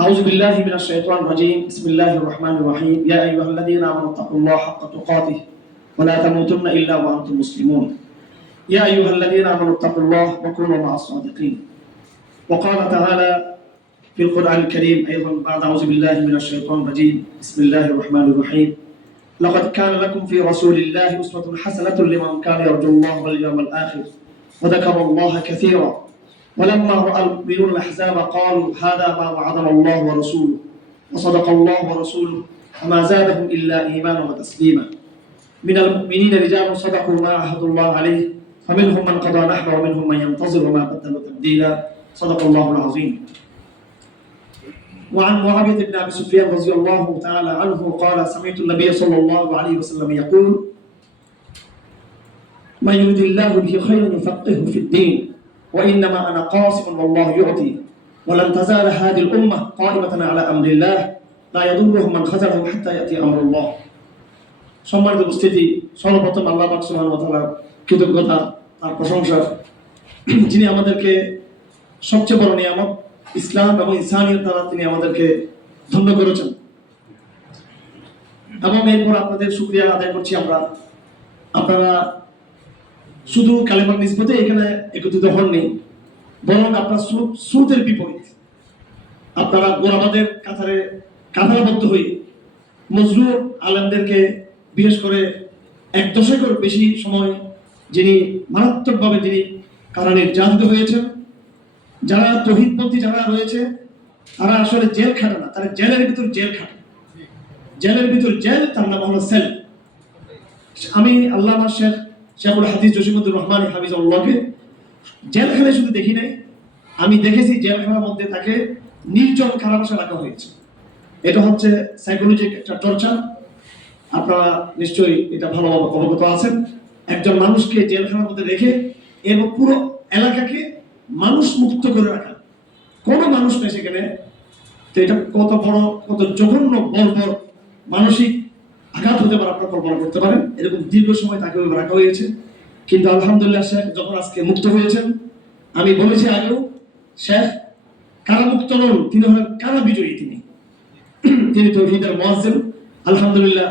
أعوذ بالله من الشيطان الرجيم بسم الله الرحمن الرحيم يا أيها الذين آمنوا اتقوا الله حق تقاته ولا تموتن إلا وأنتم مسلمون يا أيها الذين آمنوا اتقوا الله وكونوا مع الصادقين وقال تعالى في القرآن الكريم أيضا بعد أعوذ بالله من الشيطان الرجيم بسم الله الرحمن الرحيم لقد كان لكم في رسول الله أسوة حسنة لمن كان يرجو الله واليوم الآخر وذكر الله كثيرا ولما رأى المؤمنون الأحزاب قالوا هذا ما وعدنا الله ورسوله وصدق الله ورسوله وما زادهم إلا إيمانا وتسليما من المؤمنين رجال صدقوا ما عاهدوا الله عليه فمنهم من قضى نحبه ومنهم من ينتظر وما بدلوا تبديلا صدق الله العظيم. وعن معاوية بن أبي سفيان رضي الله تعالى عنه قال سمعت النبي صلى الله عليه وسلم يقول من يريد الله به خيرا يفقهه في الدين وإنما أنا قاسم والله يعطي ولن تزال هذه الأمة قائمة على أمر الله لا يضرهم من خذلهم حتى يأتي أمر الله. সম্মানিত উপস্থিতি, সর্বপ্রথম আল্লাহ পাক সুবহানাহু ওয়া তাআলার কৃতজ্ঞতা, তার প্রশংসা, যিনি আমাদেরকে সবচেয়ে বড় নিয়ামত ইসলাম এবং ইনসানিয়ত দ্বারা তিনি আমাদেরকে ধন্য করেছেন। এবং এরপর আপনাদের শুকরিয়া আদায় করছি আমরা। আপনারা শুধু কালেমার নিসবতে এখানে একত্রিত হননি, বরং আপনার স্রোতের বিপরীত আপনারা গোলাবাদের কাতারবদ্ধ হয়ে মজলুম আলেমদেরকে, বিশেষ করে এক দশকের বেশি সময় যিনি মারাত্মকভাবে যিনি কারা নির্যাতিত হয়েছেন, যারা তৌহিদপন্থী যারা রয়েছে তারা আসলে জেল খাটে না, তারা জেলের ভিতর জেল খাটে, জেলের ভিতর জেল, তার নাম হলো সেল। আমি আল্লামা শেখুল হাদিস জসিমুদ্দুর রহমান হাফিজাহুল্লাহকে জেলখানায় শুধু দেখি নাই, আমি দেখেছি জেলখানার মধ্যে তাকে নির্জন কারাবাসে রাখা হয়েছে। এটা হচ্ছে সাইকোলজিক একটা টর্চার। আপনারা নিশ্চয়ই এটা ভালোভাবে অবগত আছেন। একজন মানুষকে জেলখানার মধ্যে রেখে এবং পুরো এলাকাকে মানুষ মুক্ত করে রাখা, কোনো মানুষ নেই সেখানে। তো এটা কত বড়, কত জঘন্য বর্বর মানসিক আঘাত হতে পারে আপনারা কল্পনা করতে পারেন। এরকম দীর্ঘ সময় তাকে রাখা হয়েছে। কিন্তু আলহামদুলিল্লাহ শেখ যখন আজকে মুক্ত হয়েছেন, আমি বলেছি আগেও, শেখ কারামুক্ত নন, তিনি হলেন কারা বিজয়ী। তিনি তৌহিদের মুয়াজ্জিন। আলহামদুলিল্লাহ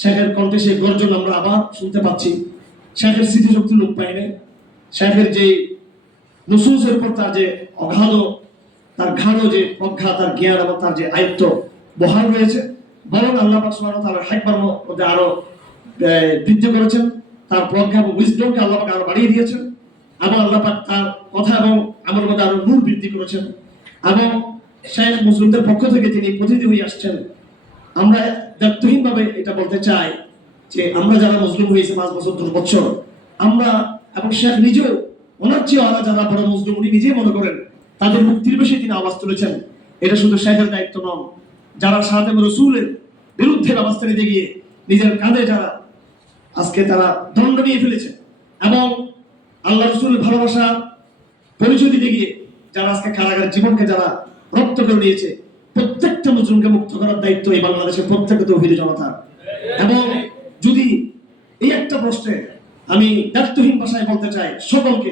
শেখের কণ্ঠে সেই গর্জন আমরা আবার শুনতে পাচ্ছি। শেখের স্মৃতিশক্তি লোপ পায়নি। শেখের যে নুসুসের উপর তার যে অগাধ, তার ঘাড়ো যে প্রজ্ঞা, তার জ্ঞান এবং তার যে আয়ত্ত বহাল রয়েছে, বরং আল্লাহ পাক সুবহানাহু ওয়া তাআলা হিকমার মধ্যে আরো বৃদ্ধি করেছেন। তার প্রজ্ঞা এবং উইজডমকে আল্লাহ পাক আরো বাড়িয়ে দিয়েছেন এবং আল্লাহ পাক তার কথা এবং আমল মধ্যে আরো নূর বৃদ্ধি করেছেন। এবং শেখ মুসলিমদের পক্ষ থেকে তিনি প্রতিনিধি হয়ে আসছেন। আমরা দায়িত্বহীনভাবে এটা বলতে চাই যে আমরা যারা মুসলিম হয়েছে 5 বছর 10 বছর, আমরা এবং শেখ নিজেও ওনার চেয়ে আলাদা যারা বড় মুসলিম, উনি নিজেই মনে করেন তাদের মুক্তির বিষয়ে তিনি আওয়াজ তুলেছেন। এটা শুধু শেখের দায়িত্ব নন, যারা সাহায্য রসুলের বিরুদ্ধে ব্যবস্থা নিতে গিয়ে নিজের কাঁধে যারা আজকে তারা দণ্ড নিয়ে ফেলেছে এবং আল্লাহ রসুলের ভালোবাসা পরিচয় দিতে গিয়ে যারা আজকে কারাগার জীবনকে যারা রপ্ত করে নিয়েছে, প্রত্যেকটা মুসলিমকে মুক্ত করার দায়িত্ব এই বাংলাদেশের প্রত্যেকটা তৌহিদি জনতার। এবং যদি এই একটা প্রশ্নে আমি দায়িত্বহীন ভাষায় বলতে চাই সকলকে,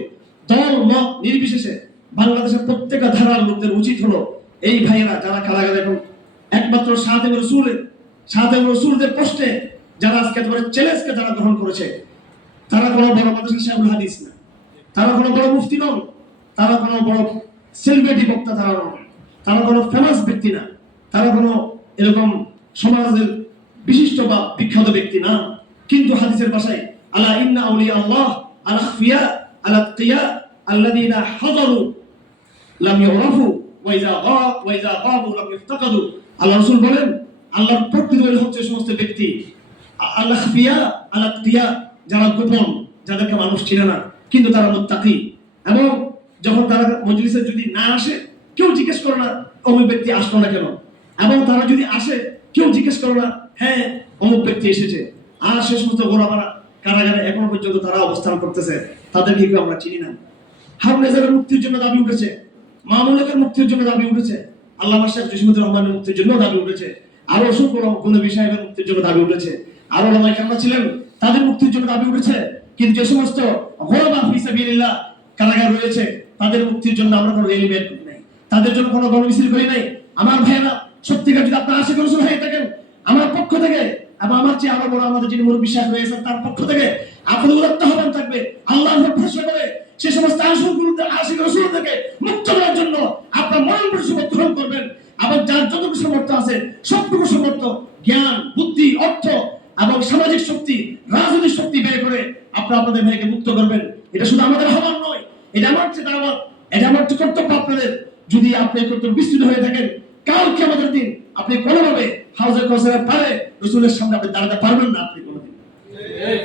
দল মত নির্বিশেষে বাংলাদেশের প্রত্যেকটা ধারার লোকদের উচিত হলো এই ভাইয়েরা যারা কারাগারে এখন একমাত্র সাহায্য রসুলদের প্রশ্নে যারা আজকে একেবারে চ্যালেঞ্জকে যারা গ্রহণ করেছে, তারা কোনো বড় মাদ্রাসা শেখুল হাদিস না, তারা কোনো বড় মুফতি নন, তারা কোনো বড় সেলিব্রিটি বক্তা তারা নন, তারা কোনো ফেমাস ব্যক্তি না, তারা কোনো এরকম সমাজের বিশিষ্ট বা বিখ্যাত ব্যক্তি না। কিন্তু হাদিসের ভাষায় আলা ইন্না আউলিয়া আল্লাহ আলা খিয়া আলা কিয়া আল্লাযিনা হাযারু লাম ইউরাফু ওয়া ইযা গাবু লাম ইফতাকাদু। আল্লাহ রাসূল বলেন আল্লাহর প্রকৃত ওলি হচ্ছে সমস্ত ব্যক্তি আলা খিয়া আলা কিয়া, যারা গোপন, যাদেরকে মানুষ চিনে না, কিন্তু তারা মুত্তাকি। এবং যখন তারা মজলিসে যদি না আসে, কেউ জিজ্ঞেস করে না অমুক ব্যক্তি আসলো না কেন, এবং তারা যদি আসে কেউ জিজ্ঞেস করে না হ্যাঁ অমুক ব্যক্তি এসেছে। আর সে সমস্ত গোলামারা কারাগারে এখনো পর্যন্ত তারা অবস্থান করতেছে, তাদেরকে কেউ আমরা চিনি না। হারুন রেজার মুক্তির জন্য দাবি উঠেছে, মামুনুলের মুক্তির জন্য দাবি উঠেছে, আল্লামা শেখ জসিমুদ্দুর রহমানের মুক্তির জন্য দাবি উঠেছে, আরো অসংখ্য গণবী সাহেবের মুক্তির জন্য দাবি উঠেছে, আরো ওলামায়ে কেরাম ছিলেন তাদের মুক্তির জন্য দাবি উঠেছে। কিন্তু যে সমস্ত গোলামা ফি সাবিলিল্লাহ কারাগার রয়েছে, তাদের মুক্তির জন্য আমরা কোনো রেলি বের করি নাই। তাদের জন্য কোনো গণমিছিল করি নাই। আমার ভাইয়েরা, সত্যিকার যদি আপনার আশিক রাসূল হয়ে থাকেন, আমার পক্ষ থেকে এবং আমার চেয়ে আমার বড় আমাদের যিনি মুরব্বী সাহেব রয়েছেন তার পক্ষ থেকে আপনাদের উদাত্ত আহ্বান থাকবে, আল্লাহর উপর ভরসা করে সে সমস্ত আশিক রাসূল থেকে মুক্ত হওয়ার জন্য আপনার মরণ পরিশোধ গ্রহণ করবেন। আবার যার যতটুকু সামর্থ্য আছে সবটুকু সামর্থ্য, জ্ঞান, বুদ্ধি, অর্থ এবং সামাজিক শক্তি, রাজনৈতিক শক্তি বের করে আপনাদের ভাইকে মুক্ত করবেন। এটা শুধু আমাদের আহ্বান নয়, এটা আমার হচ্ছে দাওয়াত, এটা আমার হচ্ছে কর্তব্য আপনাদের। যদি আপনি কর্তব্য বিস্তৃত হয়ে থাকেন, কালকে আমাদের দিন আপনি কোনোভাবে হাউজে কাউসারের পারে রাসূলের সামনে আপনি দাঁড়াতে পারবেন না। আপনি কোনোদিন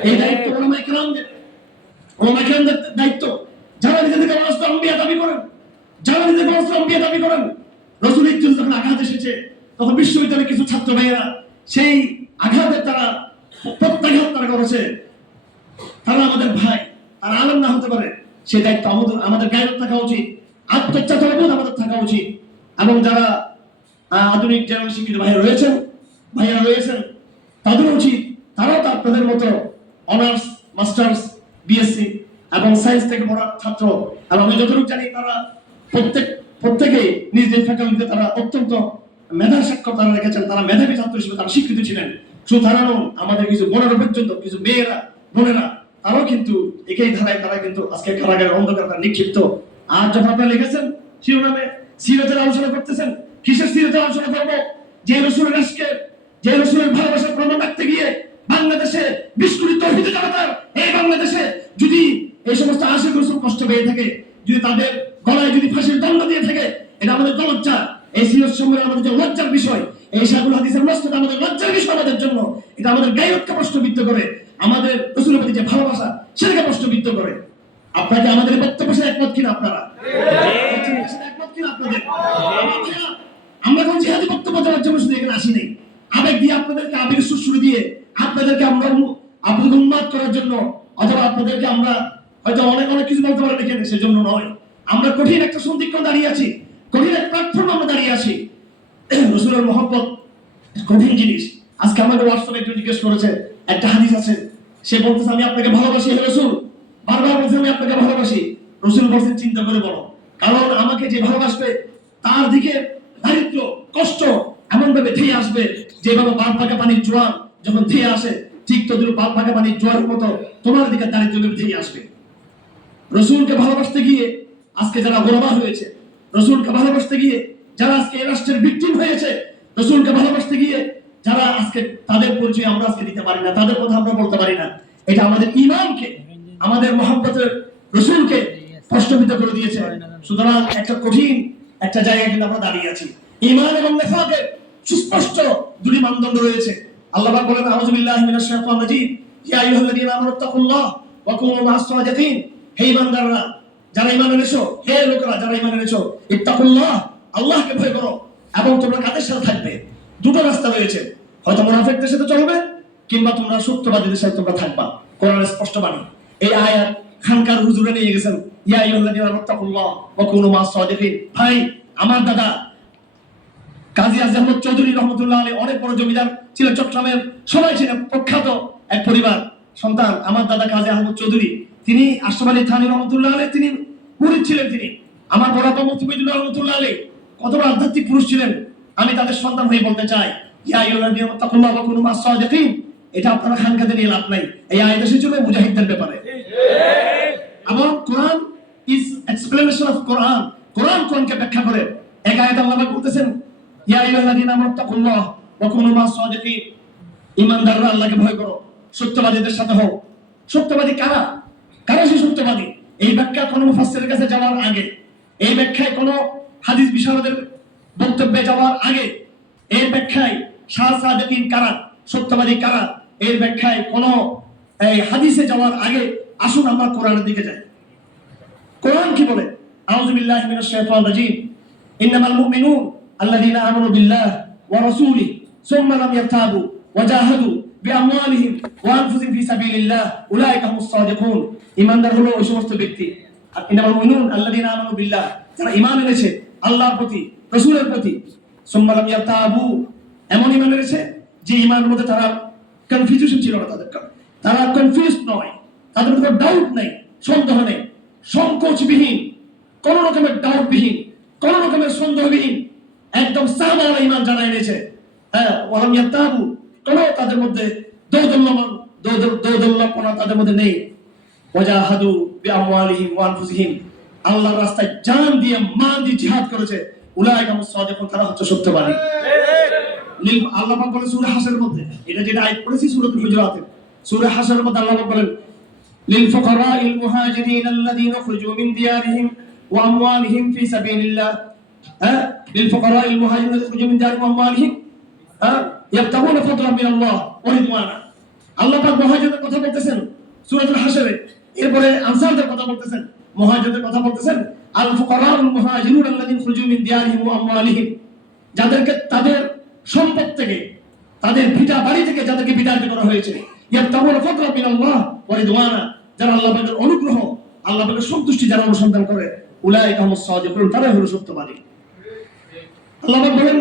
এই দায়িত্ব ওলামায়ে কেরামদের দায়িত্ব। যারা নিজেদেরকে ওয়াসত আম্বিয়া দাবি করেন, যারা নিজেদেরকে ওয়াসত আম্বিয়া দাবি করেন, রাসূল ইত্তিহাস যখন আঘাত এসেছে তখন বিশ্ববিদ্যালয়ের কিছু ছাত্র ভাইয়েরা সেই আঘাতের তারা প্রত্যাঘাত তারা করেছে। তারা আমাদের ভাই, তারা আলেম না হতে পারে, সেই দায়িত্ব আমাদের গায়ে থাকা উচিত, আত্মচাতনাবোধ আমাদের থাকা উচিত। এবং যারা আধুনিক জেনারেল শিক্ষিত ভাইয়েরা রয়েছেন তাদের উচিত তারাও আপনাদের মতো অনার্স, মাস্টার্স, বিএসসি এবং সায়েন্স থেকে পড়া ছাত্র, এবং আমি যতটুকু জানি তারা প্রত্যেকেই নিজ নিজ ফ্যাকাল্টিতে তারা অত্যন্ত মেধার স্বাক্ষর তারা রেখেছেন, তারা মেধাবী ছাত্র হিসেবে তারা শিক্ষিত ছিলেন। শুধু তারা নন, আমাদের কিছু বোনেরা পর্যন্ত, কিছু মেয়েরা, বোনেরা, তারাও কিন্তু একই ধারায় তারা কিন্তু আজকে কারাগারের অন্ধকার তারা নিক্ষিপ্ত। আর যখন আপনারা লিখেছেন শিরোনামে সিরাতের আলোচনা করতেছেন, কিসের সিরাতের আলোচনা করবো? যে রাসূলের আশকে, যে রাসূলের ভালোবাসার প্রমাণ রাখতে গিয়ে বাংলাদেশে 20 কোটি তৌহিদি জনতার এই বাংলাদেশে যদি এই সমস্ত আশিক রাসূল কষ্ট পেয়ে থাকে, যদি তাদের গলায় যদি ফাঁসির দণ্ড দিয়ে থাকে, এটা আমাদের লজ্জা। এই সিরাত সম্পর্কে আমাদের যে লজ্জার বিষয়, এই শাহুল হাদিসের মস্তক আমাদের লজ্জার বিষয় আমাদের জন্য। এটা আমাদের গায়ককে প্রশ্নবিদ্ধ করে, আমাদের রাসূলের প্রতি যে ভালোবাসা সেটাকে প্রশ্নবিদ্ধ করে। আপনাকে আমাদের বক্তব্য সাথে একমত কিনা? আপনারা একমত কিনা? আপনাদের আমরা কোন জিহাদি বক্তব্য দেওয়ার জন্য শুধু এখানে আসি নাই, আবেগ দিয়ে আপনাদেরকে আবেগের সুর দিয়ে আপনাদেরকে আমরা আপনাদের উন্মাদ করার জন্য, অথবা আপনাদেরকে আমরা হয়তো অনেক কিছু বলতে পারেন এখানে, সেজন্য নয়। আমরা কঠিন একটা সন্ধিক্ষণ দাঁড়িয়ে আছি, কঠিন এক প্ল্যাটফর্মে আমরা দাঁড়িয়ে আছি। রাসূলের মহব্বত কঠিন জিনিস। আজকে আমাকে হোয়াটসঅ্যাপে একটু জিজ্ঞেস করেছে, একটা হাদিস আছে, সে বলতেছে আমি আপনাকে ভালোবাসি হে রাসূল, বারবার বলছে আমি আপনাকে ভালোবাসি। রাসূল বলছেন চিন্তা করে বলো, কারণ আমাকে যে ভালোবাসবে তার দিকে দারিদ্র, কষ্ট এমন ভাবে ধেয়ে আসবে, যেভাবে বাঁধ ভাঙা পানির জোয়ার যখন ধেয়ে আসে, ঠিক তদ্রুপ বাঁধ ভাঙা পানির জোয়ারের মতো তোমার দিকে দারিদ্র ধেয়ে আসবে। রাসূলকে ভালোবাসতে গিয়ে আজকে যারা গোলাবাহ হয়েছে, রাসূলকে ভালোবাসতে গিয়ে যারা আজকে এই রাষ্ট্রের ভিকটিম হয়েছে, রাসূলকে ভালোবাসতে গিয়ে যারা আজকে তাদের পরিচয় আমরা আজকে দিতে পারি না, তাদের কথা আমরা বলতে পারি না, এটা আমাদের ঈমানকে, আমাদের মহব্বতের রাসূলকে প্রশ্নবিদ্ধ করে দিয়েছে। সুতরাং একটা কঠিন একটা জায়গায় কিন্তু আমরা দাঁড়িয়ে আছি। ঈমান এবং নিফাকের সুস্পষ্ট দুটি মানদণ্ড রয়েছে। আল্লাহ পাক বলেন আউযু বিল্লাহি মিনাশ শাইতানির রাজীম, ইয়া আইয়ুহাল্লাযীনা আমানু তাকুল্লাহ ওয়া কুনু মা'আস সাদিকিন, হে ঈমানদাররা, যারা ঈমান এনেছো, হে লোকেরা যারা ঈমান এনেছো, ইত্তাকুল্লাহ, আল্লাহকে ভয় করো, এবং তোমরা কাদের সাথে থাকবে? দুটো রাস্তা রয়েছে, হয়তো মুনাফিকদের সাথে চলবে, কিংবা তোমরা সত্যবাদীদের সাথে তোমরা থাকবা। কোরআনের স্পষ্ট বাণী। এই আয়াত খানকার হুজুরে নিয়ে গেছেন, ইয়া আইয়ুহাল্লাযীনা আমানু তাকুল্লাহ ওয়া কুনু মা'আস সাদিকিন। ভাই, আমার দাদা কাজী আজম চৌধুরী রহমতুল্লাহ আলাইহি অনেক বড় জমিদার ছিলেন, চট্টগ্রামের সবাই ছিলেন প্রখ্যাত এক পরিবার সন্তান। আমার দাদা কাজী আহমদ চৌধুরী, তিনি আশরাফ আলী থানী রহমতুল্লাহ আলাইহি তিনি মুরিদ ছিলেন। তিনি আমার বড় আপা মুফতি মিদুল্লাহ রহমতুল্লাহ আলাইহি কত বড় আধ্যাত্মিক পুরুষ ছিলেন। আমি তাদের সন্তান হয়ে বলতে চাই, ইয়া আইয়ুহাল্লাযীনা তাকুল্লাহ ওয়া কুনু মা'আস সাদিকিন, এটা আপনারা খানকাতে নিয়ে লাভ নাই। এই আয়াত এসেছিল মুজাহিদদের ব্যাপারে। এবং কোরআন ইজ এক্সপ্লেনেশন অফ কোরআন, কোরআনকে ব্যাখ্যা করে। এক আয়াত আল্লাহ পাক বলতেছেন, ইয়া আইয়ুহাল্লাযীনা আমানু তাকুল্লাহ ওয়া কুনু মা'আস সাদিকিন, ঈমানদাররা আল্লাহকে ভয় করো, সত্যবাদীদের সাথে হও। সত্যবাদী কারা? কারা সেই সত্যবাদী? এই ব্যাখ্যা কোন মুফাসসিরের কাছে যাওয়ার আগে, এই ব্যাখ্যায় কোন হাদিস বিশারদের বক্তব্যে যাওয়ার আগে, এই ব্যাখ্যায় সাদিকিন কারা, সত্যবাদী কারা, এর ব্যাখ্যায় কোন এই হাদিসে যাওয়ার আগে আসুন আমরা কোরআনের দিকে যাই। কোরআন কি বলে? আউযু বিল্লাহি মিনাশ শাইতানির রাজীম, ইন্নামাল মুমিনুন আল্লাযীনা আমানু বিল্লাহি ওয়া রাসূলিহি সুম্মা লাম ইয়ারতাবু ওয়া জাহাদু বিআমওয়ালিহিম ওয়া আনফুসিহিম ফি সাবিলিল্লাহ উলাইকা হুমুস সাদিকুন। ঈমানদার হলো ওই সমস্ত ব্যক্তি, ইন্নামাল মুমিনুন আল্লাযীনা আমানু বিল্লাহ, যারা ঈমান এনেছে আল্লাহর প্রতি, রাসূলের প্রতি, সুম্মা লাম ইয়ারতাবু, এমন ঈমান এনেছে যে ঈমানের মধ্যে তারা কনফিউশন ছিল না, তারা কনফিউজড নয়, তাদের মধ্যে ডাউট নাই, সন্দেহ নেই, সংকোচবিহীন, কোন রকমের ডাউটবিহীন, কোন রকমের সন্দেহবিহীন একদম সাহাবারা ঈমান যারা এনেছে, হ্যাঁ, ওয়ালাম ইয়াতাবু, কোন তাদের মধ্যে দৌদুল্লাহপনা তাদের মধ্যে নেই। ওয়াজাহাদু বিআমওয়ালিহিম ওয়া আনফুসিহিম, আল্লাহর রাস্তায় জান দিয়ে মান দিয়ে জিহাদ করেছে। উলাইকা হুমুস সাদিকুন, তারা হচ্ছে সত্যবাদী। আল্লাহ পাক বলেন সূরা হাসরের মধ্যে, এটা যেটা আয়াত পড়েছি সূরাতুল হুজুরাতে, সূরা হাসরের মধ্যে আল্লাহ পাক বলেন লিল ফুকারাইল মুহাজিরিন আল্লাযীনা উখরিজু মিন দিয়ারিহিম ওয়া আমওয়ালিহিম ফি সাবিলিল্লাহ, হ্যাঁ, লিল ফুকারাইল মুহাজিরিন আল্লাযীনা উখরিজু মিন দিয়ারিহিম ওয়া আমওয়ালিহিম, হ্যাঁ, ইয়াবতাগুনা ফাদলান মিনাল্লাহ ওয়া রিদওয়ানা। আল্লাহ পাক মুহাজিরদের কথা বলতেছেন সূরাতুল হাসরে, এরপরে আনসারদের কথা বলতেছেন, মুহাজিরদের কথা বলতেছেন। আল ফুকারাউল মুহাজিরুন আল্লাযীনা উখরিজু মিন দিয়ারিহিম ওয়া আমওয়ালিহিম, যাদেরকে তাদের সম্পদ থেকে, তাদের ভিটা বাড়ি থেকে যাদেরকে বিতাড়িত করা হয়েছে। ইয়াবতাগুনা ফাদলান মিনাল্লাহ ওয়া রিদওয়ানা, যারা আল্লাহ পাকের অনুগ্রহ, আল্লাহ পাকের সন্তুষ্টি যারা অনুসন্ধান করে, উলাইকা হুমুস সাদিকুন, তারাই হলো সত্যবাদী। আল্লাহ পাক বলেন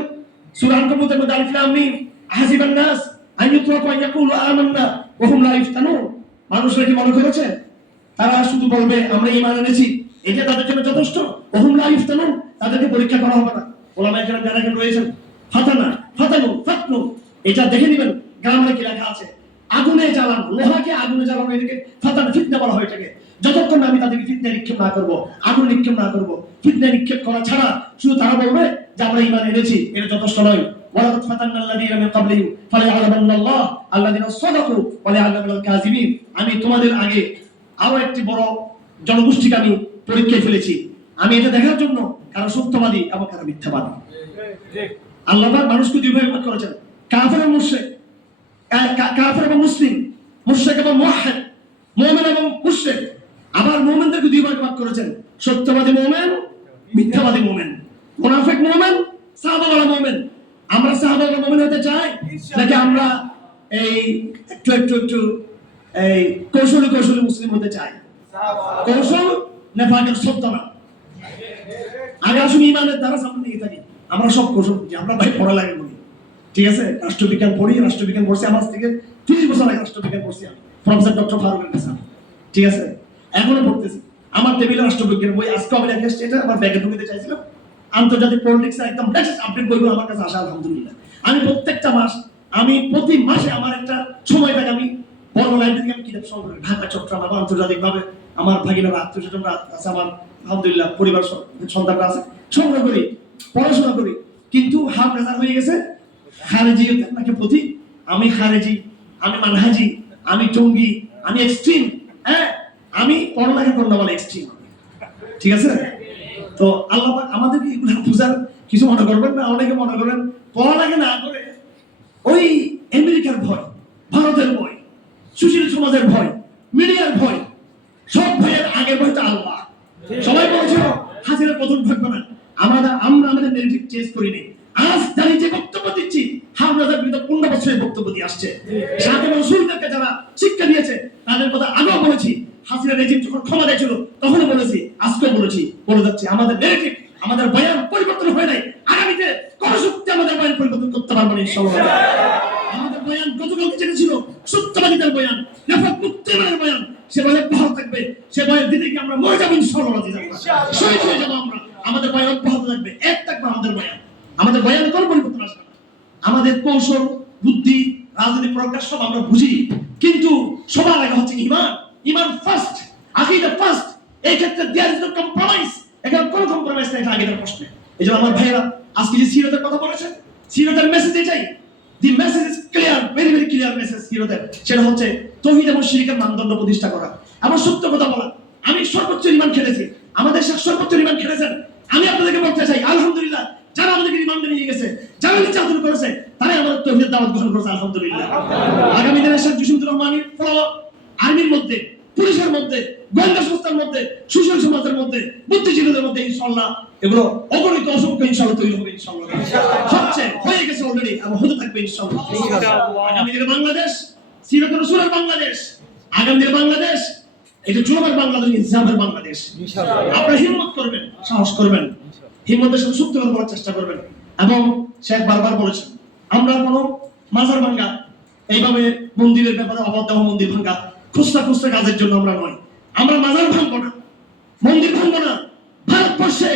সূরা আনকাবুতের মধ্যে আলিফ লাম মিম, আহাসিবান নাস আন ইউতরাকু আন ইয়াকুলু আমান্না ওয়া হুম লা ইফতানুন, মানুষরা কি মনে করেছে তারা শুধু বলবে আমরা ঈমান এনেছি, এটা তাদের জন্য যথেষ্ট? ওয়া হুম লা ইফতানুন, তাদেরকে পরীক্ষা করা হবে না। ওলামায়ে কেরাম যারা এখানে রয়েছেন, ফাতানু, এটা দেখে নেবেন গ্রামারে কি লেখা আছে। আগুনে জ্বালানো, লোহাকে আগুনে জ্বালানো, এটাকে ফাতান, ফিতনা বলা হয় এটাকে। যতক্ষণ না আমি তাদেরকে ফিতনা নিক্ষেপ না করবো, আগুন নিক্ষেপ না করবো, ফিতনা নিক্ষেপ করা ছাড়া শুধু তারা বলবে যে আমরা ঈমান এনেছি, এটা যথেষ্ট নয়। ওয়ালাকাদ ফাতান্নাল্লাযীনা মিন ক্বাবলিহিম ফালায়া'লামান্নাল্লাহু আল্লাযীনা সাদাকু ওয়া লায়া'লামাল কাযিবিন। আমি তোমাদের আগে আরো একটি বড় জনগোষ্ঠীকে আমি পরীক্ষায় ফেলেছি, আমি এটা দেখার জন্য কারা সত্যবাদী এবং কারা মিথ্যাবাদী। আল্লাহ পাক মানুষকে দুই ভাগে ভাগ করেছেন, কাফের এবং মুশরিক, কাফের এবং মুসলিম, মুশরিক এবং মুওয়াহহিদ, মুমিন এবং মুশরিক। আবার মুমিনদেরকে দুই ভাগে ভাগ করেছেন, সত্যবাদী মুমিন, মিথ্যাবাদী মুমিন, মুনাফিক মুমিন, সাহাবাওয়ালা মুমিন। আমরা সাহাবাওয়ালা মুমিন হতে চাই নাকি আমরা এই একটু এই কৌশলী মুসলিম হতে চাই? কৌশল নেফাকের সত্য না। আগে আসুন ঈমানের দ্বারা সামনে নিয়ে থাকি, আমরা সব কৌশল বুঝি, আমরা ভাই পড়া লাগে বলি, ঠিক আছে? রাষ্ট্রবিজ্ঞান পড়ি, রাষ্ট্রবিজ্ঞান পড়ছি আমার থেকে 30 বছর আগে রাষ্ট্রবিজ্ঞান পড়ছি আমি, প্রফেসর ডক্টর ফারুকের কাছে, ঠিক আছে? এখনো পড়তেছি। আমার টেবিলে রাষ্ট্রবিজ্ঞান বই, আজকে আমি লেখা এটা আমার ব্যাগে ঢুকিতে চাইছিলাম। আন্তর্জাতিক পলিটিক্স একদম লেটেস্ট আপডেট বইগুলো আমার কাছে আসা, আলহামদুলিল্লাহ। আমি প্রতি মাসে আমার একটা সময় থাকে, আমি বড় লাইব্রেরি থেকে আমি কিতাব সংগ্রহ করি, ঢাকা, চট্টগ্রাম এবং আন্তর্জাতিকভাবে আমার ভাগিনারা, আত্মীয়স্বজনরা আছে, আমার আলহামদুলিল্লাহ পরিবার সন্তানরা আছে, সংগ্রহ করি, পড়াশোনা করি। কিন্তু হাফ রেজাল্ট হয়ে গেছে খারেজি নাকি প্রতি। আমি খারেজি, আমি মানহাজি, আমি টঙ্গি, আমি এক্সট্রিম, হ্যাঁ, আমি পড়ালেখা করলে বলে এক্সট্রিম, ঠিক আছে? তো আল্লাহ পাক আমাদেরকে এগুলো বুঝার কিছু মনে করবেন না। অনেকে মনে করেন পড়ালেখা না করে ওই আমেরিকার ভয়, ভারতের ভয়, সুশীল সমাজের ভয়, মিডিয়ার ভয়, সব ভয়ের আগের ভয় তো আল্লাহ। সবাই বলছিল হাসিনার প্রথম থাকবে না, আমরা আমাদের নেগেটিভ চেঞ্জ করিনি। আজ জানি যে বক্তব্য দিচ্ছি, হামলাদের বিরুদ্ধে 15 বছরের বক্তব্য দিয়ে আসছে। সাথে রসুলদেরকে যারা শিক্ষা দিয়েছে তাদের কথা আগেও বলেছি। হাসিনা রেজিম যখন ক্ষমা দিয়েছিল তখনও বলেছি, আজকেও বলেছি, বলে যাচ্ছি, আমাদের নেগেটিভ, আমাদের বয়ান পরিবর্তন হয় নাই। আগামীতে কোন শক্তি আমাদের বয়ান পরিবর্তন করতে পারবে না ইনশাআল্লাহ। আমাদের বয়ান গতকালকে যেটা ছিল সত্যবাদীদের বয়ান, নেফাক মুক্তির বয়ান, সে বলে বহাল থাকবে। সে বয়ান দিতে কি আমরা মরে যাবো ইনশাআল্লাহ, শহীদ হয়ে যাবো আমরা। আমাদের বয়ান অব্যাহত থাকবে, এক থাকবে আমাদের বয়ান। আমাদের বয়ানে কোনো পরিবর্তন আসবে না। আমাদের কৌশল, বুদ্ধি, রাজনীতি প্রকাশ সব আমরা বুঝি, কিন্তু সবার আগে হচ্ছে ঈমান। ঈমান ফার্স্ট, আকীদা ফার্স্ট। এই ক্ষেত্রে দেয়ার ইজ নো কম্প্রোমাইজ, এখানে কোনো কম্প্রোমাইজ নাই আকীদার প্রশ্নে। এইজন্য আমার ভাইরা আজকে যে সিরাতের কথা বলেছেন, সিরাতের মেসেজ এটাই। দি message is clear, very very clear message সিরাতের। সেটা হচ্ছে তাওহীদ এবং শিরকের মানদণ্ড প্রতিষ্ঠা করা, আমার সত্য কথা বলা। আমি সর্বোচ্চ ঈমান খেলেছি, আমাদের সর্বোচ্চ ঈমান খেলেছেন। আমি আপনাদেরকে বলতে চাই আলহামদুলিল্লাহ, যারা আমাদেরকে রিমান্ডে নিয়ে গেছে, যারা নির্যাতন করেছে, তারাই আমাদের তাওহীদের দাওয়াত গ্রহণ করেছে আলহামদুলিল্লাহ। আগামী দিনে শেখ জসিমুদ্দিন রহমানের আর্মির মধ্যে, পুলিশের মধ্যে, গোয়েন্দা সংস্থার মধ্যে, সুশীল সমাজের মধ্যে, বুদ্ধিজীবীদের মধ্যে ইনশাআল্লাহ এগুলো অগণিত অসংখ্য ইনশাআল্লাহ তৈরি হবে ইনশাআল্লাহ। হচ্ছে, হয়ে গেছে অলরেডি এবং হতে থাকবে ইনশাআল্লাহ। আগামী দিনে বাংলাদেশ সিরাতুর রাসূলের বাংলাদেশ, আগামী দিনে বাংলাদেশ এটা জুলুমের বাংলাদেশ, ইনসাফের বাংলাদেশ ইনশাআল্লাহ। আপনারা হিম্মত করবেন, সাহস করবেন, হিম্মতের সাথে সত্য কথা বলার চেষ্টা করবেন। এবং শেখ বারবার বলেছেন আমরা কোনো মাজার ভাঙ্গা, এইভাবে মন্দিরের ব্যাপারে অবাধ দেওয়া, মন্দির ভাঙ্গা খুচরা কাজের জন্য আমরা নয়। আমরা মাজার ভাঙবো না, মন্দির ভাঙবো না। ভারতবর্ষে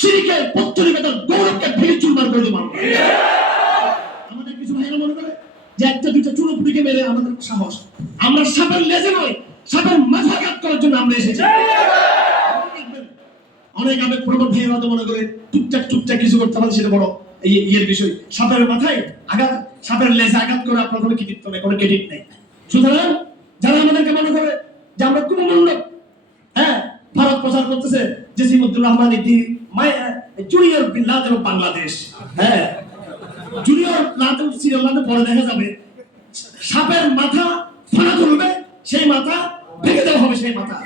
শিরকের পত্তলিকতার গৌরবকে ভেঙে চুরমার করে দেবো আমরা। আমাদের কিছু ভাইরা মনে করে যে একটা দুইটা চুনোপুটিকে মেরে আমাদের সাহস, আমরা সাপের লেজে নয়, সাপের মাথাঘাত করার জন্য আমরা এসেছি। অনেক আবেগ প্রবণ ভাইয়েরা তো মনে করে টুকটাক কিছু করতে পারে, সেটা বড় ইয়ের বিষয়। সাপের মাথায় আঘাত, সাপের লেজে আঘাত করে আপনার কোনো কৃতিত্ব নেই, কোনো ক্রেডিট নেই। সুতরাং যারা আমাদেরকে মনে করে যে আমরা কোনো মূল্য, হ্যাঁ, ভারত প্রচার করতেছে যে সিমুদ্দুর Rahman junior bin Laden of Bangladesh, হ্যাঁ, জুনিয়র লাদেন সিরিয়াল পরে দেখা যাবে সাপের মাথা ফানা তুলবে, সেই মাথা ভেঙে দেওয়া হবে, সেই মাথা।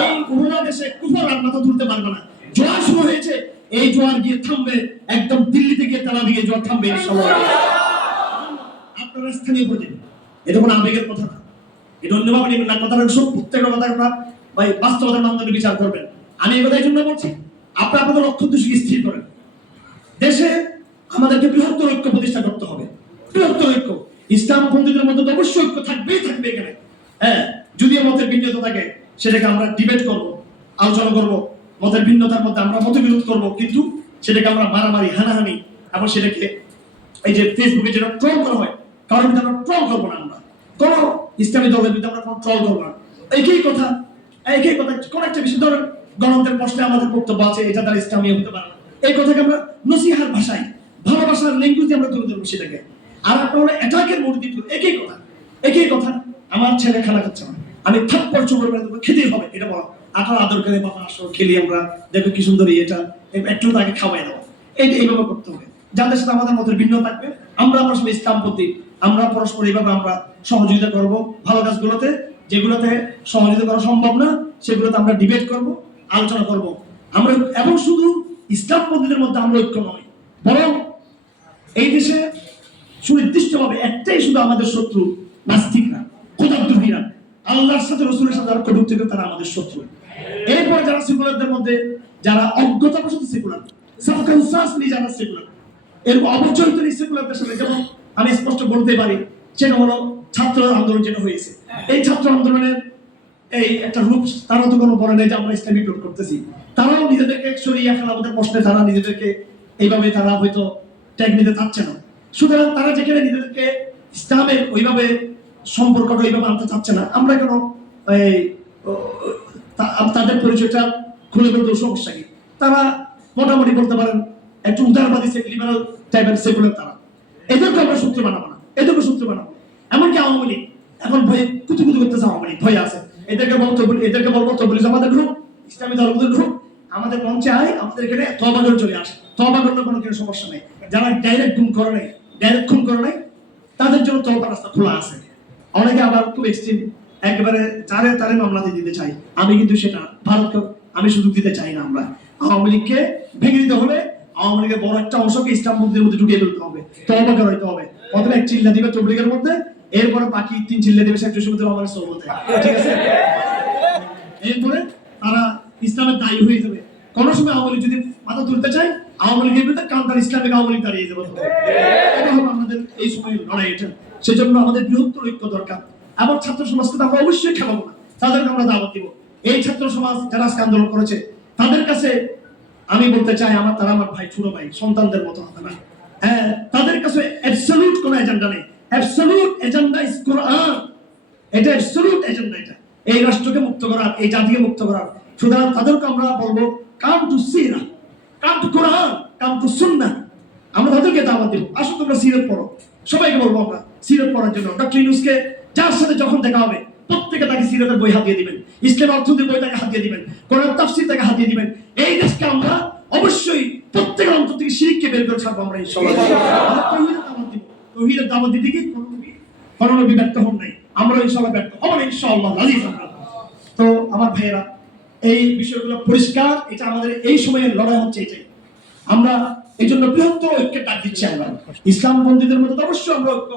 এই উপমহাদেশে কুফর আর মাথা তুলতে পারবে না। জোয়ার শুরু হয়েছে, এই জোয়ার গিয়ে থামবে, একদম দিল্লিতে গিয়ে তালা দিয়ে জোয়ার থামবে ইনশাআল্লাহ। আপনারা স্থানীয় প্রতিনিধি, এটা কোনো আবেগের কথা না, এটা অন্যভাবে নেবেন না। কথাটা সব প্রত্যেকটা কথা আপনারা ভাই বাস্তবতার মাধ্যমে বিচার করবেন। আমি এই কথা এই জন্য বলছি, আপনারা আপনাদের লক্ষ্য উদ্দেশ্যকে স্থির করেন। দেশে আমাদেরকে বৃহত্তর ঐক্য প্রতিষ্ঠা করতে হবে, বৃহত্তর ঐক্য। ইসলামপন্থীদের মধ্যে তো অবশ্যই ঐক্য থাকবেই থাকবে এখানে, হ্যাঁ। যদিও মতের ভিন্নতা থাকে, সেটাকে আমরা ডিবেট করব, আলোচনা করব, মতের ভিন্নতার মধ্যে আমরা মতবিরোধ করব, কিন্তু সেটাকে আমরা মারামারি হানাহানি এবং সেটাকে এই যে ফেসবুকে যেটা ট্রল করা হয়, কারণ আমরা ট্রল করবো না। আমরা কোন ইসলামী দলের বিরুদ্ধে আমরা কোনো ট্রল করবো না। একই কথা কোন একটা বিষয় ধরেন গণতন্ত্রের প্রশ্নে আমাদের বক্তব্য আছে, এটা দ্বারা ইসলামী হতে পারে না, এই কথাকে আমরা নসিহার ভাষায়, ভালোবাসার ল্যাঙ্গুয়েজে আমরা তুলে ধরবো সেটাকে। আর একটা হলো অ্যাটাকের মোড় দিয়ে একই কথা। আমার ছেলে খানা খাচ্ছে না, আমি থাপ্পড় চোপড় করে দেবো, খেতেই হবে, এটা বলা। আপনার আদর করে বাবা আসো খেলি আমরা, দেখো কি সুন্দর, এটা একটু তাকে খাওয়াই দাও, এইভাবে করতে হবে। যাদের সাথে আমাদের মতের ভিন্ন থাকবে, আমরা পরস্পর ইসলামপন্থী, আমরা পরস্পর এইভাবে আমরা সহযোগিতা করব ভালো কাজগুলোতে। যেগুলোতে সহযোগিতা করা সম্ভব না, সেগুলোতে আমরা ডিবেট করব, আলোচনা করব আমরা। এবং শুধু ইসলামপন্থীদের মধ্যে আমরা ঐক্য নয়, বরং এই দেশে সুনির্দিষ্টভাবে একটাই শুধু আমাদের শত্রু, নাস্তিকরা, খোদাদ্রোহীরা, আল্লাহর সাথে রসুলের সাথে যারা কটূক্তি করে, তারা আমাদের শত্রু। এরপর যারা সেকুলারদের মধ্যে যারা অজ্ঞতাবশত সেকুলার, সাবকনসিয়াসলি যারা সেকুলার, এরকম অবচরিত সেকুলারদের সাথে, যেমন আমি স্পষ্ট বলতে পারি, সেটা হলো ছাত্র আন্দোলন যেটা হয়েছে। এই ছাত্র আন্দোলনের এই একটা রূপ, তারা তো কোনো বলে নেই যে আমরা ইসলামিক রূপ করতেছি। তারাও নিজেদেরকে সরিয়ে খেলাফতের প্রশ্নে তারা নিজেদেরকে এইভাবে তারা হয়তো ট্যাগ নিতে চাচ্ছে না। সুতরাং তারা যেখানে নিজেদেরকে ইসলামের ওইভাবে সম্পর্কটা ওইভাবে আনতে চাচ্ছে না, আমরা কেন তাদের পরিচয়টা খুলে বলতে সমস্যা কি? তারা মোটামুটি বলতে পারেন একটু উদারবাদী লিবারাল টাইপের সেকুলার। তারা এদেরকে আমরা সূত্র বানাবো না, এদেরকে সূত্র বানাবো। এমনকি আওয়ামী লীগ এখন ভয়ে কুতুকুতু করতেছে, আওয়ামী লীগ ভয় আছে, এদেরকে বলবো আমাদের গ্রুপ, ইসলামী দলগুলোর গ্রুপ, আমাদের মঞ্চে আয়, আমাদের এখানে তওবা করে চলে আসে, তওবা করলে কোনো কিছু সমস্যা নেই। যারা ডাইরেক্ট খুন করে নাই, তাদের জন্য তওবার রাস্তা খোলা আছে। অনেকে আবার খুব এক্সট্রিম, একেবারে তারে মামলা দিতে চাই। আমি কিন্তু সেটা ভারতকে আমি সুযোগ দিতে চাই না। আমরা আওয়ামী লীগকে ভেঙে দিতে হলে আওয়ামী লীগের বড় একটা অংশকে ইসলামপন্থীদের মধ্যে ঢুকিয়ে ফেলতে হবে, তওবা করাইতে হবে। প্রথমে এক চিল্লা দিবে তবলিগের মধ্যে, এরপরে বাকি 3 চিল্লা দিবে শেখ জসিমুদ্দিন রহমানের সোহবতে, ঠিক আছে? এরপরে তারা ইসলামের দায়ী হয়ে যাবে। কোন সময় আওয়ামী লীগ যদি মাথা তুলতে চায়, আওয়ামী লীগের বিরুদ্ধে কাউন্টার ইসলামিক আওয়ামী লীগ দাঁড়িয়ে যাবে। এটা হলো আমাদের এই সময়ের লড়াই। এটা সেজন্য আমাদের বৃহত্তর ঐক্য দরকার। এবং ছাত্র সমাজকে আমরা অবশ্যই খেলাবো না, তাদেরকে আমরা দাওয়াত দিব। এই ছাত্র সমাজ যারা আজকে আন্দোলন করেছে, তাদের কাছে আমি বলতে চাই, তারা আমার ভাই, ছোট ভাই, সন্তানদের মতো হবে না। হ্যাঁ, তাদের কাছে অ্যাবসলিউট কোনো এজেন্ডা নেই। অ্যাবসলিউট এজেন্ডা ইজ কোরআন। এটা অ্যাবসলিউট এজেন্ডা, এটা এই রাষ্ট্রকে মুক্ত করার, এই জাতিকে মুক্ত করার। সুতরাং তাদেরকে আমরা বলবো, come to Sira, come to Quran, come to সুন্নাহ। আমরা তাদেরকে দাওয়াত দেব, আসো তোমরা সিরাত পড়ো। সবাইকে বলবো আমরা সিরাত পড়ার জন্য। ডক্টর ইউনূসকে যার সাথে যখন দেখা হবে, প্রত্যেকে তাকে সিরাতের বই হাতিয়ে দিবেন, ইসলাম অর্থনীতির বই তাকে হাতিয়ে দিবেন, কোরআন তাফসীর তাকে হাতিয়ে দিবেন। এই দেশকে আমরা অবশ্যই প্রত্যেকের অন্তর থেকে শিরককে বের করে ছাড়বো আমরা ইনশাআল্লাহ। তাওহীদের দাওয়াত দিতে গিয়ে কোনো নবী ব্যর্থ হন নাই, আমরা ইনশাআল্লাহ ব্যর্থ হব না ইনশাআল্লাহ। তো আমার ভাইয়েরা, এই বিষয়গুলো পরিষ্কার। এটা আমাদের এই সময়ের লড়াই হচ্ছে এটাই। আমরা এই জন্য বৃহত্তর ঐক্যের ডাক দিচ্ছি। আমরা ইসলামপন্থীদের মধ্যে অবশ্যই আমরা ঐক্য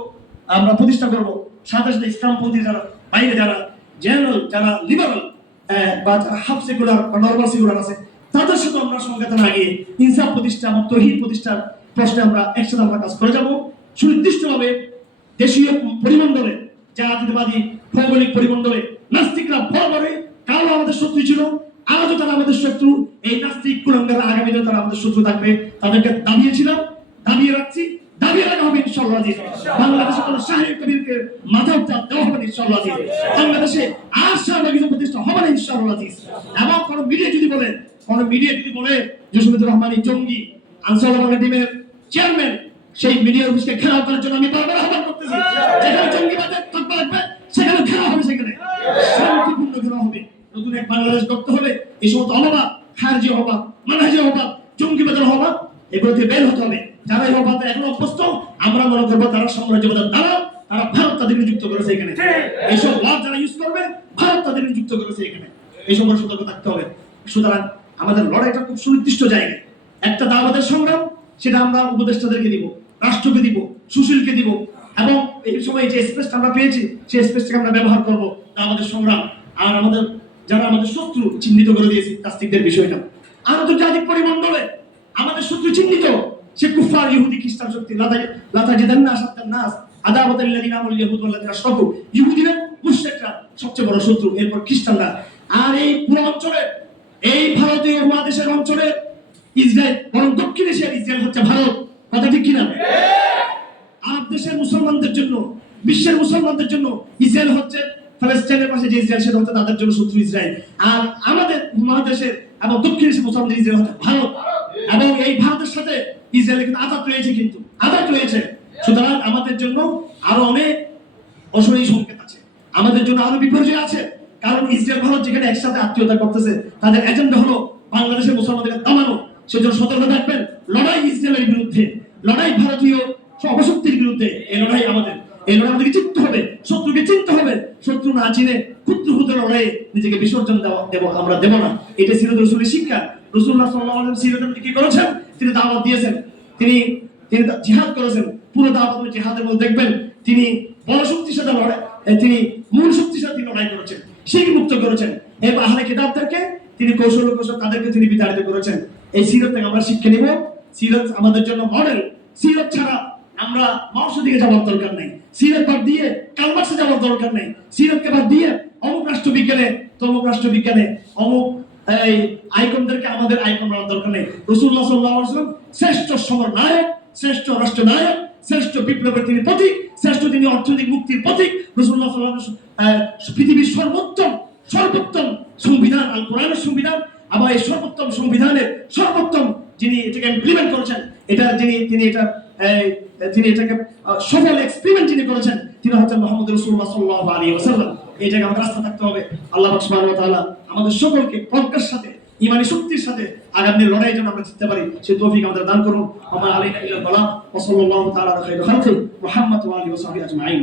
আমরা প্রতিষ্ঠা করবো। সাথে সাথে ইসলামপন্থী যারা বাইরে, যারা জেনারেল, যারা লিবারাল বা যারা হাফ সেকুলার বা নরমাল সেকুলার আছে, তাদের সাথে আমরা সংঘাতে লাগিয়ে ইনসাফ প্রতিষ্ঠা এবং তৌহিদ প্রতিষ্ঠার প্রশ্নে আমরা একসাথে আমরা কাজ করে যাবো। সুনির্দিষ্টভাবে দেশীয় পরিমণ্ডলে, জাতীয়তাবাদী ভৌগোলিক পরিমণ্ডলে নাস্তিকরা বরাবরই কালো আমাদের শত্রু ছিল, আজও তারা আমাদের শত্রু। এই নাস্তিক কুলাঙ্গাররা আগামীতে তারা আমাদের শত্রু থাকবে। তাদেরকে দাবিয়েছিলাম, দাবিয়ে রাখছি, দাবিয়ে রাখা হবে ইনশাআল্লাহ। বাংলাদেশে কোনো শাহের কবিরকে মাথা দেওয়া হবে ইনশাআল্লাহ। বাংলাদেশে আর শাহবাগী প্রতিষ্ঠা হবে না ইনশাআল্লাহ। এবং কোনো মিডিয়া যদি বলে জসিমুদ্দুর রহমান জঙ্গি, আনসারুল্লাহ বাংলা টিমের চেয়ারম্যান, সেই মিডিয়া অফিসকে ঘেরাও করার জন্য আমি বারবার আহ্বান করতেছি। যেখানে জঙ্গিবাদের তৎপর রাখবে সেখানে ঘেরাও হবে, সেখানে শান্তিপূর্ণ ঘেরাও হবে। নতুন এক বাংলাদেশ গড়তে হলে এই সমস্ত অভাব, খারজি অভাব, মানহাজি অভাব, জঙ্গিবাদের অভাব, এগুলো থেকে বের হতে হবে। যারা এই অভাবে এখন অভ্যস্ত, আমরা মনে করবো তারা সাম্রাজ্যবাদের দ্বারা, তারা ভারত তাদেরকে যুক্ত করেছে এখানে। এইসব ওয়ার্ড যারা ইউজ করবে, ভারত তাদেরকে যুক্ত করেছে এখানে। এই সম্পর্কে সতর্ক থাকতে হবে। সুতরাং আমাদের লড়াইটা খুব সুনির্দিষ্ট জায়গায়। একটা দাওয়াতের সংগ্রাম, সেটা আমরা উপদেষ্টাদেরকে দিব, রাষ্ট্রকে দিব, সুশীলকে দিব, এবং এই সময় যে স্পেসটা আমরা পেয়েছি সেই স্পেসটাকে আমরা ব্যবহার করব দাওয়াতের সংগ্রাম। আর আমাদের যারা আমাদের শত্রু চিহ্নিত করে দিয়েছে নাস্তিকদের বিষয়টা, আন্তর্জাতিক পরিমণ্ডলে আমাদের শত্রু চিহ্নিত, সে কুফার, ইহুদি, খ্রিস্টান শক্তি। লাতাজিদান্না আশাদ্দান নাস আদাওয়াতাল লিল্লাযিনা আমানুল ইয়াহুদ ওয়াল লাযিনা আশরাকু। ইহুদিরা, মুশরিকরা সবচেয়ে বড় শত্রু, এরপর খ্রিস্টানরা। আর এই পুরো অঞ্চলে, এই ভারতীয় উপমহাদেশের অঞ্চলে ইসরায়েল, বরং দক্ষিণ এশিয়ার ইসরায়েল হচ্ছে ভারত। কথা ঠিক কিনা? আরব দেশের মুসলমানদের জন্য, বিশ্বের মুসলমানদের জন্য ইসরায়েল হচ্ছে, ফিলিস্তিনের পাশে যে ইসরায়েল সেটা হচ্ছে তাদের জন্য শত্রু ইসরায়েল। আর আমাদের মহাদেশের এবং দক্ষিণ এশিয়ার মুসলমানদের ইসরায়েল হচ্ছে ভারত। এবং এই ভারতের সাথে ইসরায়েলের কিন্তু আঘাত রয়েছে। সুতরাং আমাদের জন্য আরো অনেক অশনি সংকেত আছে, আমাদের জন্য আরো বিপর্যয় আছে। কারণ ইসরায়েল ভারত যেখানে একসাথে আত্মীয়তা করতেছে, তাদের এজেন্ডা হলো বাংলাদেশের মুসলমানদেরকে দমানো। সেজন্য সতর্ক থাকবেন। লড়াই ইসরায়েলের বিরুদ্ধে, লড়াই ভারতীয় অপশক্তির বিরুদ্ধে। এই লড়াই আমাদেরকে চিনতে হবে, শত্রুকে চিনতে হবে। শত্রু না চিনে ক্ষুদ্র ক্ষুদ্র লড়াইয়ে নিজেকে বিসর্জন আমরা দেব না। এটা ছিল রাসূলের শিক্ষা। রাসূলুল্লাহ সাল্লাল্লাহু আলাইহি ওয়াসাল্লাম কি করেছেন? তিনি দাওয়াত দিয়েছেন, তিনি জিহাদ করেছেন। পুরো দাওয়াত জিহাদের মধ্যে দেখবেন তিনি বড় শক্তির সাথে লড়াই, তিনি মূল শক্তির সাথে লড়াই করেছেন, শিরক মুক্ত করেছেন। এবং আহলে কিতাবদেরকে তিনি কৌশল তাদেরকে তিনি বিতাড়িত করেছেন। এই সিরত থেকে আমরা শিক্ষা নিব। সিরত আমাদের জন্য মডেল। সিরত ছাড়া আমরা মানুষের দিকে যাওয়ার দরকার নেই। সিরত বাদ দিয়ে কালমার্সে যাওয়ার দরকার নেই। সিরতকে বাদ দিয়ে অমুক রাষ্ট্রবিজ্ঞানে, তমুক রাষ্ট্রবিজ্ঞানে, অমুক এই আইকনদেরকে আমাদের আইকন বানানোর দরকার নেই। রাসূলুল্লাহ সাল্লাল্লাহু আলাইহি ওয়াসাল্লাম শ্রেষ্ঠ সমরনায়ক, শ্রেষ্ঠ রাষ্ট্রনায়ক, শ্রেষ্ঠ বিপ্লবের তিনি প্রতীক, শ্রেষ্ঠ তিনি অর্থনৈতিক মুক্তির প্রতীক। রাসূলুল্লাহ সাল্লাল্লাহু আলাইহি ওয়াসাল্লাম পৃথিবীর সর্বোত্তম সংবিধান, আল কোরআনের সংবিধান। আবার এই সর্বোত্তম সংবিধানের সর্বোত্তম যিনি এটাকে ইমপ্লিমেন্ট করেছেন, তিনি এটাকে সফল এক্সপেরিমেন্ট যিনি করেছেন, তিনি হচ্ছেন মুহাম্মদ রাসূলুল্লাহ সাল্লাল্লাহু আলাইহি ওয়াসাল্লাম। এইটাকে আমাদের রাস্তা থাকতে হবে। আল্লাহ পাক সুবহানাহু ওয়া তাআলা আমাদের সকলকে প্রজ্ঞার সাথে, ঈমানি শক্তির সাথে আগামী লড়াই যেন আমরা জিততে পারি, সেই তৌফিক আমাদের দান করুন। ওয়া মা আলাইনা ইল্লাল বালাগ। ওয়া সাল্লাল্লাহু তাআলা আলা খায়রি খালকি মুহাম্মদ ওয়া আলিহি ওয়া সাহবিহি আজমাইন।